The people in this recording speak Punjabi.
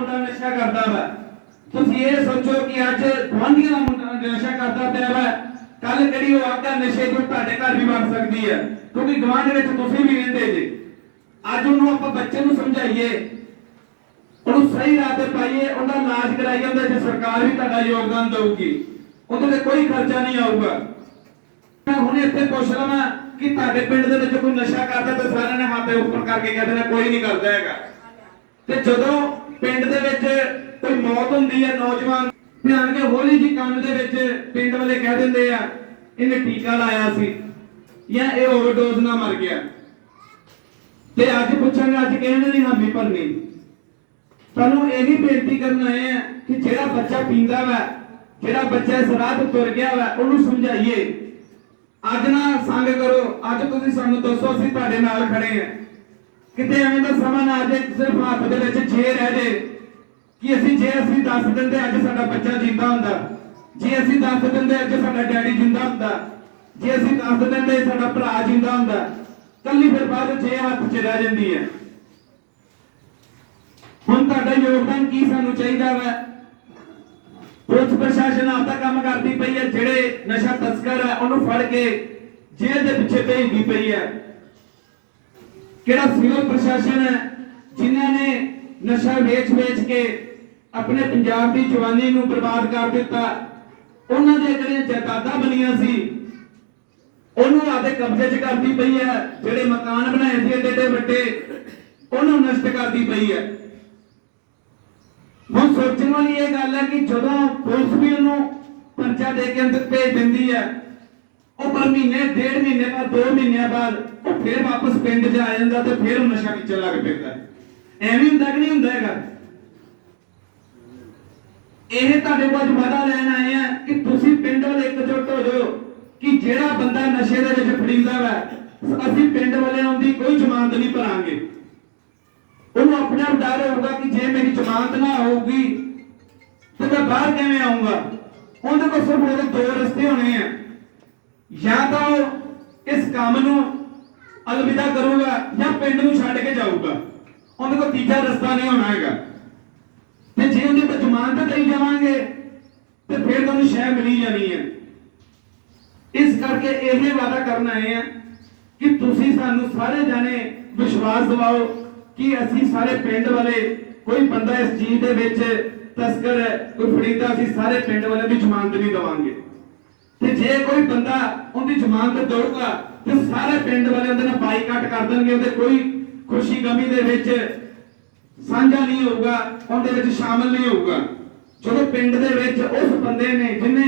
ਮੁੰਡਾ ਨਸ਼ਾ ਕਰਦਾ ਵਾ। ਤੁਸੀਂ ਇਹ ਸੋਚੋ ਕਿ ਅੱਜ ਗੁਆਂਢੀਆਂ ਦਾ ਮੁੰਡਾ ਨਸ਼ਾ ਕਰਦਾ ਪਿਆ ਵਾ। ਕੱਲ ਕਿਹੜੀ ਉਹ ਆਗਾ ਨਸ਼ੇ ਤੋਂ ਤੁਹਾਡੇ ਘਰ ਵੀ ਵੜ ਸਕਦੀ ਹੈ ਕਿਉਂਕਿ ਗਵਾਂਢ ਵਿੱਚ ਤੁਸੀਂ ਵੀ ਰਹਿੰਦੇ ਜੇ। ਅੱਜ ਉਹਨੂੰ ਆਪਾਂ ਬੱਚੇ ਨੂੰ ਸਮਝਾਈਏ। ਉਹਨੂੰ ਸਹੀ ਰਾਹ ਤੇ ਪਾਈਏ। ਉਹਦਾ ਇਲਾਜ ਕਰਾਈਏ। ਉਹਦੇ ਤੇ ਸਰਕਾਰ ਵੀ ਤੁਹਾਡਾ ਯੋਗਦਾਨ ਦੇਊਗੀ। ਉਹਦੇ ਤੇ ਕੋਈ ਖਰਚਾ ਨਹੀਂ ਆਊਗਾ। ਮੈਂ ਹੁਣ ਇੱਥੇ ਪੁੱਛ ਲਵਾਂ ਕਿ ਤੁਹਾਡੇ ਪਿੰਡ ਦੇ ਵਿੱਚ ਕੋਈ ਨਸ਼ਾ ਕਰਦਾ ਤਾਂ ਸਾਰਿਆਂ ਨੇ ਹੱਥ ਉੱਪਰ ਕਰਕੇ ਕਹਿੰਦੇ ਨੇ ਕੋਈ ਨਹੀਂ ਕਰਦਾ ਹੈਗਾ। ਤੇ ਜਦੋਂ ਪਿੰਡ ਹੁੰਦੀ ਹੈ ਨੌਜਵਾਨ ਧਿਆਨ ਕੇ ਹੋਲੀ ਜੀ ਕੰਮ ਦੇ ਵਿੱਚ ਪਿੰਡ ਵਾਲੇ ਕਹਿ ਦਿੰਦੇ ਆ, ਇਹਨੇ ਟੀਕਾ ਲਾਇਆ ਸੀ ਜਾਂ ਇਹ ਓਵਰਡੋਜ਼ ਨਾਲ ਮਰ ਗਿਆ। ਤੇ ਅੱਜ ਪੁੱਛਾਂਗੇ, ਅੱਜ ਕਿਸੇ ਨੇ ਹਾਮੀ ਭਰਨੀ। ਤੁਹਾਨੂੰ ਇਹ ਵੀ ਬੇਨਤੀ ਕਰਨ ਆਏ ਆ ਕਿ ਜਿਹੜਾ ਬੱਚਾ ਪੀਂਦਾ ਵਾ, ਜਿਹੜਾ ਬੱਚਾ ਇਸ ਤੁਰ ਗਿਆ ਵਾ, ਉਹਨੂੰ ਸਮਝਾਈਏ। ਅੱਜ ਨਾ ਸੰਗ ਕਰੋ, ਅੱਜ ਤੁਸੀਂ ਸਾਨੂੰ ਦੱਸੋ, ਅਸੀਂ ਤੁਹਾਡੇ ਨਾਲ ਖੜੇ ਆ। ਕਿਤੇ ਐਵੇਂ ਦਾ ਸਮਾਂ ਨਾ ਆ ਜਾਏ, ਸਿਰਫ ਹੱਥ ਦੇ ਵਿੱਚ ਛੇ ਰਹਿ ਜੇ ਕਿ ਅਸੀਂ ਜੇ ਅਸੀਂ ਦੱਸ ਦਿੰਦੇ ਅੱਜ ਸਾਡਾ ਬੱਚਾ ਜਿੰਦਾ ਹੁੰਦਾ, ਜੇ ਅਸੀਂ ਦੱਸ ਦਿੰਦੇ ਅੱਜ ਸਾਡਾ ਡੈਡੀ ਜਿੰਦਾ ਹੁੰਦਾ, ਜੇ ਅਸੀਂ ਦੱਸ ਦਿੰਦੇ ਸਾਡਾ ਭਰਾ ਜਿੰਦਾ ਹੁੰਦਾ, ਕੱਲੀ ਫਿਰ ਬਾਅਦ ਜੇ ਹੱਥ 'ਚ ਰਹਿ ਜਾਂਦੀ ਹੈ। ਹੁਣ ਤੁਹਾਡਾ ਯੋਗਦਾਨ ਕੀ ਸਾਨੂੰ ਚਾਹੀਦਾ ਵਾ? ਪੁਲਿਸ ਪ੍ਰਸ਼ਾਸਨ ਆਪਦਾ ਕੰਮ ਕਰਦੀ ਪਈ ਹੈ, ਜਿਹੜੇ ਨਸ਼ਾ ਤਸਕਰ ਹੈ ਉਹਨੂੰ ਫੜ ਕੇ ਜੇਲ੍ਹ ਦੇ ਪਿੱਛੇ ਭੇਜਦੀ ਪਈ ਹੈ। ਕਿਹੜਾ ਸਿਵਲ ਪ੍ਰਸ਼ਾਸਨ ਹੈ, ਜਿਨ੍ਹਾਂ ਨੇ ਨਸ਼ਾ ਵੇਚ-ਵੇਚ ਕੇ ਆਪਣੇ ਪੰਜਾਬ ਦੀ ਜਵਾਨੀ ਨੂੰ ਬਰਬਾਦ ਕਰ ਦਿੱਤਾ। ਉਹਨਾਂ ਦੇ ਜਿਹੜੀਆਂ ਜਾਇਦਾਦਾਂ ਬਣੀਆਂ ਸੀ, ਉਹਨੂੰ ਆਪਦੇ ਕਬਜ਼ੇ 'ਚ ਕਰਦੀ ਪਈ ਹੈ। ਜਿਹੜੇ ਮਕਾਨ ਬਣਾਏ ਸੀ ਏਡੇ ਏਡੇ ਵੱਡੇ, ਉਹਨੂੰ ਨਸ਼ਟ ਕਰਦੀ ਪਈ ਹੈ। ਹੁਣ ਸੋਚਣ ਵਾਲੀ ਇਹ ਗੱਲ ਹੈ ਕਿ ਜਦੋਂ ਪੁਲਿਸ ਵੀ ਉਹਨੂੰ ਪਰਚਾ ਦੇ ਕੇ ਅੰਦਰ ਭੇਜ ਦਿੰਦੀ ਹੈ, ਉਹ ਪਰ ਮਹੀਨੇ, ਡੇਢ ਮਹੀਨੇ ਬਾਅਦ 2 ਮਹੀਨਿਆਂ ਬਾਅਦ ਉਹ ਫਿਰ ਵਾਪਸ ਪਿੰਡ 'ਚ ਆ ਜਾਂਦਾ ਤੇ ਫਿਰ ਨਸ਼ਾ ਵਿੱਚ ਲੱਗ ਪੈਂਦਾ ਐਵੇਂ ਹੁੰਦਾ ਕਿ ਨਹੀਂ ਹੁੰਦਾ ਹੈਗਾ? ਇਹ ਤੁਹਾਡੇ ਕੋਲ ਅੱਜ ਲੈਣ ਆਏ ਆ ਕਿ ਤੁਸੀਂ ਪਿੰਡ ਵਾਲੇ ਇਕਜੁੱਟ ਹੋ ਜਾਓ ਕਿ ਜਿਹੜਾ ਬੰਦਾ ਨਸ਼ੇ ਦੇ ਵਿੱਚ ਫੜੀਂਦਾ ਵਾ, ਅਸੀਂ ਪਿੰਡ ਵਾਲਿਆਂ ਦੀ ਕੋਈ ਜ਼ਮਾਨਤ ਨਹੀਂ ਭਰਾਂਗੇ। ਉਹਨੂੰ ਆਪਣੇ ਆਪ ਡਰ ਹੋਊਗਾ ਕਿ ਜੇ ਮੇਰੀ ਜ਼ਮਾਨਤ ਨਾ ਹੋਊਗੀ, ਤੇ ਮੈਂ ਬਾਹਰ ਕਿਵੇਂ ਆਉਂਗਾ ਉਹਦੇ ਕੋਲ ਸਿਰਫ ਉਹਦੇ ਦੋ ਰਸਤੇ ਹੋਣੇ ਆ। ਜਾਂ ਤਾਂ ਉਹ ਇਸ ਕੰਮ ਨੂੰ ਅਲਵਿਦਾ ਕਰੂਗਾ ਜਾਂ ਪਿੰਡ ਨੂੰ ਛੱਡ ਕੇ ਜਾਊਗਾ। ਉਹਦੇ ਕੋਲ ਤੀਜਾ ਰਸਤਾ ਨਹੀਂ ਹੋਣਾ ਹੈਗਾ। ਉਹਦੇ ਤੇ ਲਈ ਜਾਵਾਂਗੇ ਤੇ ਫਿਰ ਤੁਹਾਨੂੰ ਸ਼ਹਿ ਮਿਲੀ ਜਾਣੀ ਹੈ। ਇਸ ਕਰਕੇ ਇਹ ਵਾਅਦਾ ਕਰਨ ਆਏ ਆ ਕਿ ਤੁਸੀਂ ਸਾਨੂੰ ਸਾਰੇ ਜਾਣੇ ਵਿਸ਼ਵਾਸ ਦਿਵਾਓ ਕਿ ਅਸੀਂ ਸਾਰੇ ਪਿੰਡ ਵਾਲੇ, ਕੋਈ ਬੰਦਾ ਇਸ ਚੀਜ਼ ਦੇ ਵਿੱਚ ਤਸਕਰ ਹੈ ਕੋਈ ਫੜੀਦਾ, ਅਸੀਂ ਸਾਰੇ ਪਿੰਡ ਵਾਲਿਆਂ ਦੀ ਜ਼ਮਾਨਤ ਨਹੀਂ ਦਵਾਂਗੇ। ਤੇ ਜੇ ਕੋਈ ਬੰਦਾ ਉਹਦੀ ਜ਼ਮਾਨਤ ਦਊਗਾ ਤੇ ਸਾਰੇ ਪਿੰਡ ਵਾਲੇ ਉਹਦੇ ਨਾਲ ਬਾਈਕਾਟ ਕਰ ਦੇਣਗੇ, ਉਹਦੇ ਕੋਈ ਖੁਸ਼ੀ ਗਮੀ ਦੇ ਵਿੱਚ ਸਾਂਝਾ ਨਹੀਂ ਹੋਊਗਾ, ਉਹਦੇ ਵਿੱਚ ਸ਼ਾਮਲ ਨਹੀਂ ਹੋਊਗਾ। ਜਦੋਂ ਪਿੰਡ ਦੇ ਵਿੱਚ ਉਸ ਬੰਦੇ ਨੇ ਜਿਹਨੇ